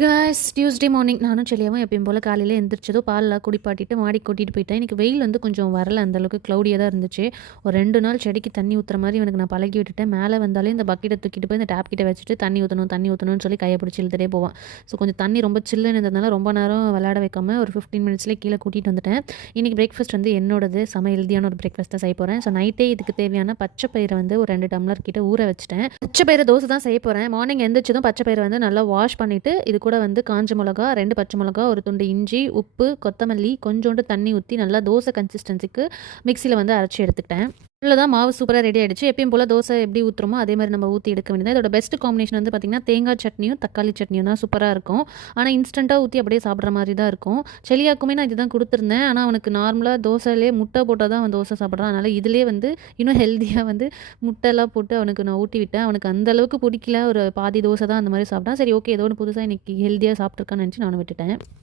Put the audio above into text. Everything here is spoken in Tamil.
காய்ஸ் டியூஸ்டே மார்னிங் நானும் செல்லியாவும் எப்பயும் போல் காலையில் எந்திரிச்சதோ பால்லாம் குடிப்பாட்டிட்டு மாடி கூட்டிகிட்டு போயிட்டேன். இன்றைக்கி வெயில் வந்து கொஞ்சம் வரல, அந்தளவுக்கு க்ளௌடியாக தான் இருந்துச்சு. ஒரு 2 நாள் செடிக்கு தண்ணி ஊற்றுற மாதிரி எனக்கு நான் பழகி விட்டுட்டேன். மேலே வந்தாலே இந்த பக்கெட்டை தூக்கிட்டு போய் இந்த டேப் கிட்ட வச்சுட்டு தண்ணி ஊற்றணும்னு சொல்லி கையை பிடிச்சி இழுத்துட்டே போவான். ஸோ கொஞ்சம் தண்ணி ரொம்ப சில்லுன்னு இருந்ததுனால ரொம்ப நேரம் விளையாட வைக்காமல் ஒரு 15 மினிட்ஸ்லேயே கீழே கூட்டிகிட்டு வந்துட்டேன். இன்றைக்கி பிரேக்ஃபாஸ்ட் வந்து என்னோடது செம ஹெல்தியான ஒரு பிரேக்ஃபாஸ்ட் தான் செய்ய போகிறேன். ஸோ நைட்டே இதுக்கு தேவையான பச்சை பயிரை வந்து ஒரு 2 டம்ளர் கிட்ட ஊற வச்சுட்டேன். பச்சை பயிரை தோசை தான் செய்ய போகிறேன். மார்னிங் எந்திரிச்சதும் பச்சை பயிரை வந்து நல்லா வாஷ் பண்ணிவிட்டு இது கூட வந்து காஞ்ச மிளகா, 2 பச்சை மிளகா, ஒரு துண்டு இஞ்சி, உப்பு, கொத்தமல்லி, கொஞ்சோண்டு தண்ணி ஊற்றி நல்லா தோசை கன்சிஸ்டன்சிக்கு மிக்சியில் வந்து அரைச்சி எடுத்துக்கிட்டேன். இவ்வளோதான், மாவு சூப்பராக ரெடி ஆகிடுச்சு. எப்பயும் போல் தோசை எப்படி ஊற்றுறோமோ அதே மாதிரி நம்ம ஊற்றி எடுக்க வேண்டியது. இதோட பெஸ்ட் காம்பினேஷன் வந்து பார்த்திங்கன்னா தேங்காய் சட்னியும் தக்காளி சட்னியும் தான் சூப்பராக இருக்கும். ஆனால் இன்ஸ்டண்ட்டாக ஊற்றி அப்படியே சாப்பிட்ற மாதிரி தான் இருக்கும். செலியாக்குமே நான் இதுதான் கொடுத்துருந்தேன். ஆனால் அவனுக்கு நார்மலாக தோசையிலே முட்டை போட்டால் தான் அவன் தோசை சாப்பிட்றான். அதனால் இதிலே வந்து இன்னும் ஹெல்த்தியாக வந்து முட்டைலாம் போட்டு அவனுக்கு நான் ஊட்டி விட்டேன். அவனுக்கு அந்தளவுக்கு பிடிக்கல, ஒரு பாதி தோசை தான் அந்த மாதிரி சாப்பிட்டான். சரி ஓகே, ஏதோ ஒன்று புதுசாக இன்றைக்கி ஹெல்த்தியாக சாப்பிட்ருக்கான்னு நினச்சி நானும் விட்டுட்டேன்.